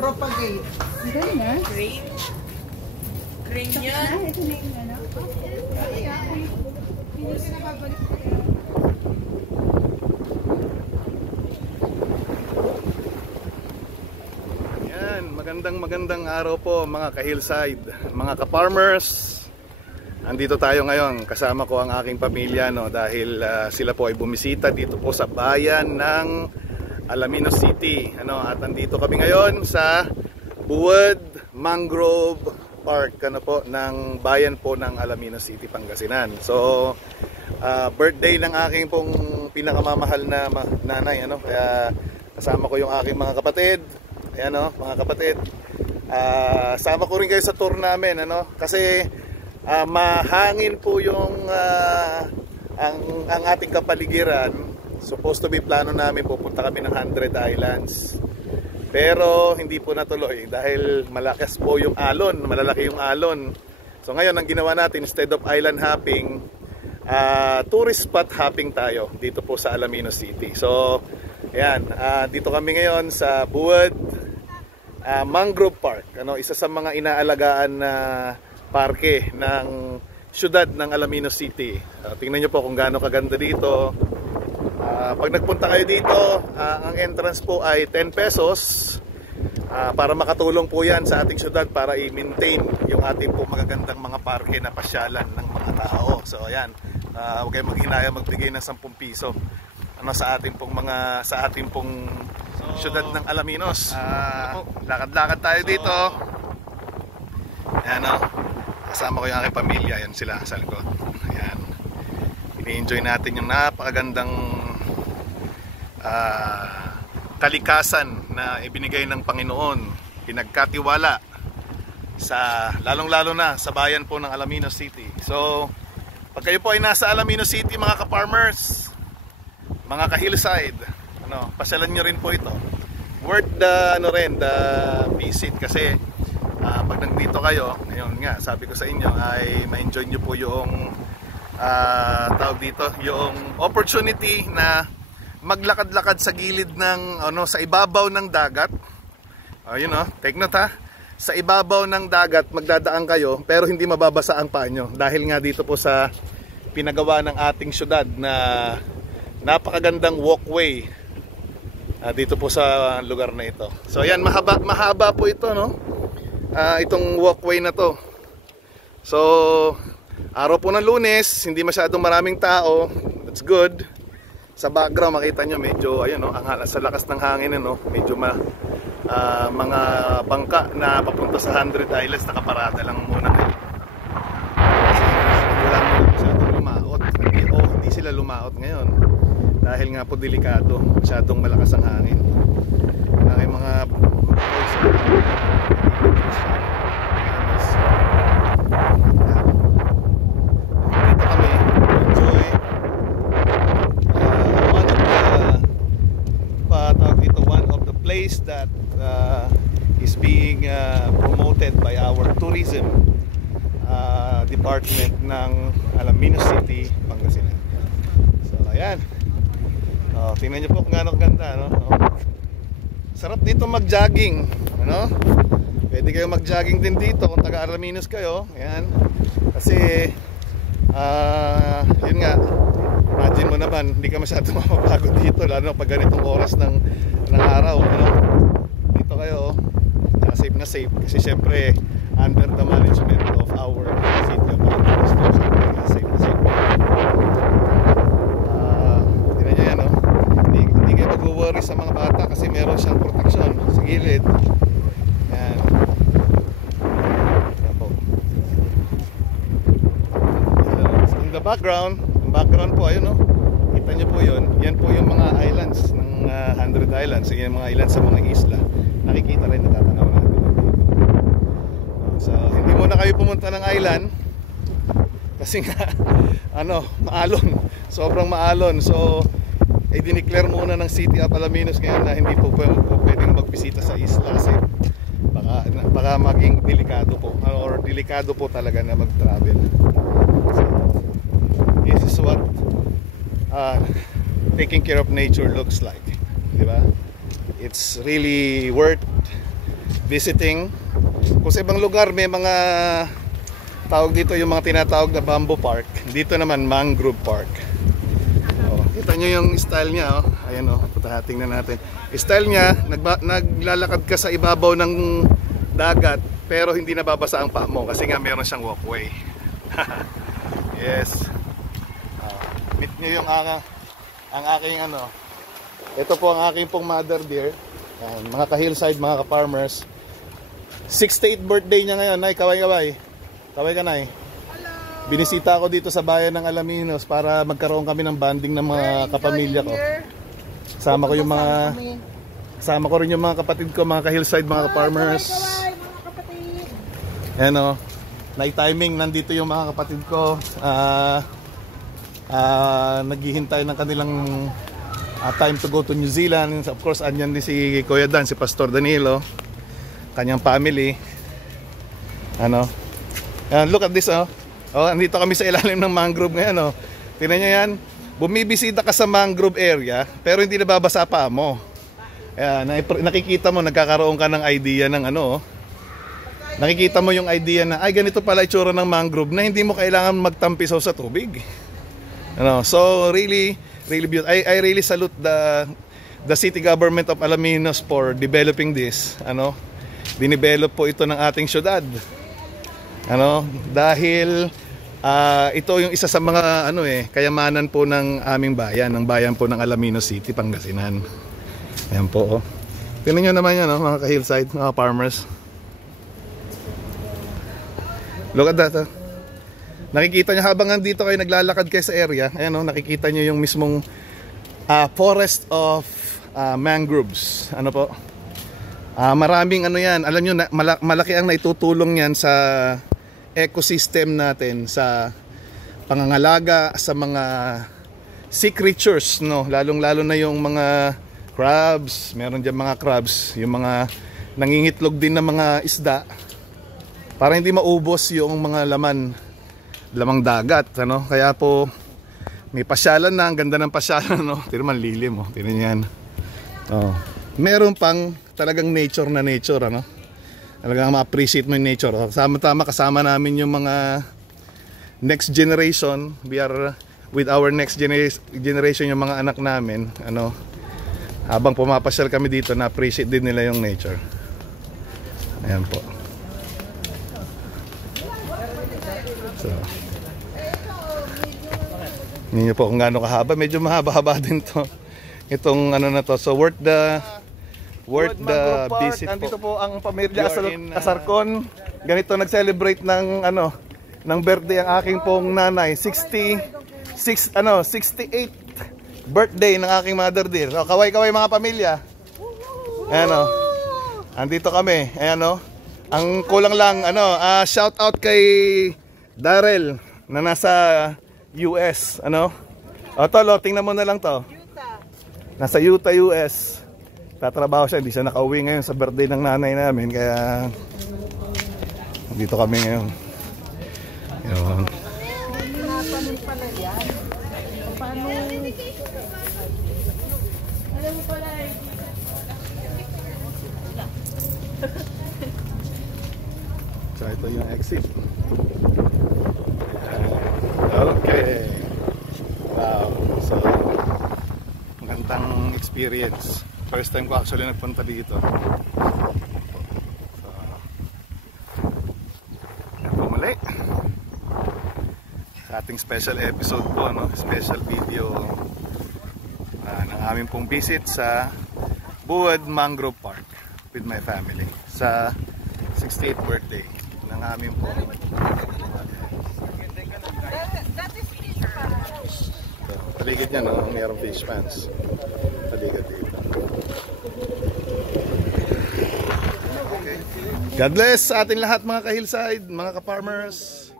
Propagate. Galing na. Crane? Crane yan? Ito na yung ano. Yan, magandang araw po mga ka-hillside, mga ka-farmers. Andito tayo ngayon, kasama ko ang aking pamilya, no, dahil sila po ay bumisita dito po sa bayan ng Alaminos City, ano, at andito kami ngayon sa Buwad Mangrove Park, ano po, ng bayan po ng Alaminos City, Pangasinan. So birthday ng aking pong pinakamamahal na nanay, ano, kaya kasama ko yung aking mga kapatid. Ayan, no, mga kapatid, sama ko rin kayo sa tour namin, ano, kasi mahangin po yung ang ating kapaligiran. Supposed to be plano namin, pupunta kami ng 100 Islands, pero hindi po natuloy dahil malakas po yung alon, malalaki yung alon. So ngayon ang ginawa natin, instead of island hopping, tourist spot hopping tayo dito po sa Alaminos City. So ayan, dito kami ngayon sa Buwad Mangrove Park, ano, isa sa mga inaalagaan na parke ng syudad ng Alaminos City. Tingnan nyo po kung gaano kaganda dito. Pag nagpunta kayo dito, ang entrance po ay 10 pesos para makatulong po yan sa ating syudad para i-maintain yung ating po magagandang mga parke na pasyalan ng mga tao. So ayan, huwag kayong maghinaya magbigay ng 10 piso ano, sa ating pong mga syudad ng Alaminos. Lakad-lakad tayo dito. Ayan, kasama ko yung aking pamilya. Ayan sila sa likod. Ayan, ini-enjoy natin yung napakagandang kalikasan na ibinigay ng Panginoon, pinagkatiwala sa lalong-lalo na sa bayan po ng Alaminos City. So pag kayo po ay nasa Alaminos City, mga ka-farmers, mga ka-hillside, ano, pasyalan nyo rin po ito. Worth the visit, kasi pag nandito kayo, ngayon nga sabi ko sa inyo ay ma-enjoy nyo po yung tawag dito, yung opportunity na maglakad-lakad sa gilid ng sa ibabaw ng dagat. You know, take note ha. Sa ibabaw ng dagat magdadaan kayo pero hindi mababasa ang paa nyo dahil nga dito po sa pinagawa ng ating syudad na napakagandang walkway dito po sa lugar na ito. So ayan, mahaba po ito, no? Itong walkway na to. So araw po ng Lunes, hindi masyadong maraming tao. That's good. Sa background makita nyo medyo ayun, no, sa lakas ng hangin, no, medyo mga bangka na papunta sa 100 Islands nakaparada lang muna kayo. Wala mo masyadong lumaot. Hindi sila lumaot ngayon dahil nga po delikado, masyadong malakas ang hangin. Mga that is being promoted by our tourism department ng Alaminos City, Pangasinan. So ayan, tingnan nyo po kung gaano ganda, no? Sarap dito mag-jogging, ano? Pwede kayo mag-jogging din dito kung taga Alaminos kayo. Ayan, kasi yun nga, imagine mo naman, hindi ka masyadong mapapagod dito, lalo pag ganitong oras ng araw, ano? Dito kayo, safe na safe, kasi syempre under the management of our city of Alaminos, safe na safe. Tingnan nyo yan, no? Hindi kayo mag-worry sa mga bata kasi meron siyang protection sa gilid. Yan. Yan po. In the background po, ayun, no? Kita nyo po yun. Yan po yung mga islands ng 100 Islands. Yan yung mga islands sa mga isla. Nakikita rin, natatanaw natin dito. So hindi muna kayo pumunta ng island kasi nga maalon, sobrang maalon. So i-declare muna ng City of Alaminos ngayon na hindi po pwedeng magbisita sa isla kasi baka maging delikado po, or delikado po talaga na mag-travel. So this is what taking care of nature looks like, di ba? It's really worth visiting. Kung sa ibang lugar may mga tawag dito yung mga tinatawag na bamboo park, dito naman mangrove park. Kita nyo yung style niya, oh. Ayan, oh. Tingnan natin. Style niya, naglalakad ka sa ibabaw ng dagat pero hindi nababasa ang paa mo kasi nga meron siyang walkway. Yes. Meet nyo yung ang aking ano. Ito po ang aking pong mother deer. Mga ka-hillside, mga ka-farmers. 68th birthday niya ngayon. Nay, kaway-kaway. Kaway ka, Nay. Binisita ako dito sa bayan ng Alaminos para magkaroon kami ng banding ng mga kapamilya ko. Kasama ko rin yung mga kapatid ko, mga ka-hillside, mga ka-farmers. Ayan, o. Night timing, nandito yung mga kapatid ko. Naghihintay ng kanilang time to go to New Zealand. Of course, andyan din si Kuya Dan, si Pastor Danilo, kanyang family. Ano? Look at this, oh. Oh, andito kami sa ilalim ng mangrove ngayon, oh. Tingnan niyo yan. Bumibisita ka sa mangrove area, pero hindi nababasa pa mo. Nakikita mo, nagkakaroon ka ng idea ng ano, oh. Nakikita mo yung idea na, ay, ganito pala itsura ng mangrove na hindi mo kailangan magtampisaw sa tubig. Ano, so really beautiful. I really salute the city government of Alaminos for developing this. Ano, dinevelop po ito ng ating syudad. Ano, dahil ito yung isa sa mga kayamanan po ng aming bayan, ng bayan po ng Alaminos City, Pangasinan. Ayan po, oh. Tingnan nyo naman yan, oh, mga ka-hillside, mga farmers. Look at that, oh. Nakikita nyo habang nandito kayo naglalakad kayo sa area. Ayan, oh, nakikita nyo yung mismong forest of mangroves. Ano po? Maraming ano yan. Alam nyo, malaki ang naitutulong yan sa ecosystem natin, sa pangangalaga sa mga sea creatures, no? Lalong-lalo na yung mga crabs. Meron dyan mga crabs, yung mga nangingitlog din ng mga isda, para hindi maubos yung mga lamang dagat, ano? Kaya po may pasyalan na, ang ganda ng pasyalan, no? Tingnan man, lilim, oh. Tingnan yan. Oh. Meron pang talagang nature na nature, ano? Talagang ma-appreciate mo yung nature. Sama-tama kasama namin yung mga next generation. We are with our next generation, yung mga anak namin, ano? Habang pumapasyal kami dito, na-appreciate din nila yung nature. Ayan po. So, hindi nyo po kung gaano kahaba. Medyo mahaba-haba din to. Itong ano na to. So worth the visit po. Andito po ang pamilya Asarcon. Ganito nag-celebrate ng ng birthday ang aking pong nanay. 68th birthday ng aking mother dear. So, kaway-kaway mga pamilya. Ayan, oh. Andito kami. Ayan, oh. Ang kulang lang shout out kay Darrell na nasa US, ano? O tolo, tingnan mo na lang to. Nasa Utah, US. Tatrabaho siya, hindi siya nakauwi ngayon sa birthday ng nanay namin, kaya dito kami ngayon. Yun. So ito yung exit. Okay. Wow. So magandang experience. First time ko actually nagpunta dito. So ito muli sa ating special episode po, special video ng aming pong visit sa Buad Mangrove Park with my family sa 68th birthday ng aming pong paligid niya, mayroong fish pans paligid dito. Okay. God bless sa ating lahat mga ka-hillside, mga ka-farmers.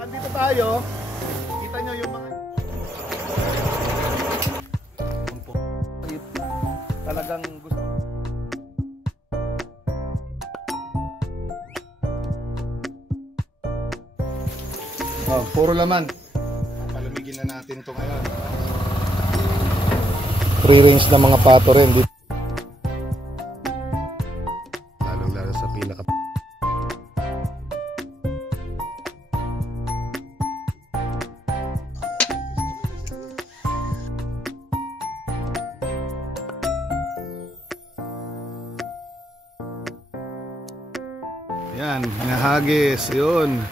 Andito tayo, kita nyo yung mga talagang gusto. Oh, puro laman. Palamigin na natin ito ngayon. Free range na mga pato rin dito. Lalo sa pinaka. Yan, nahagis, yun.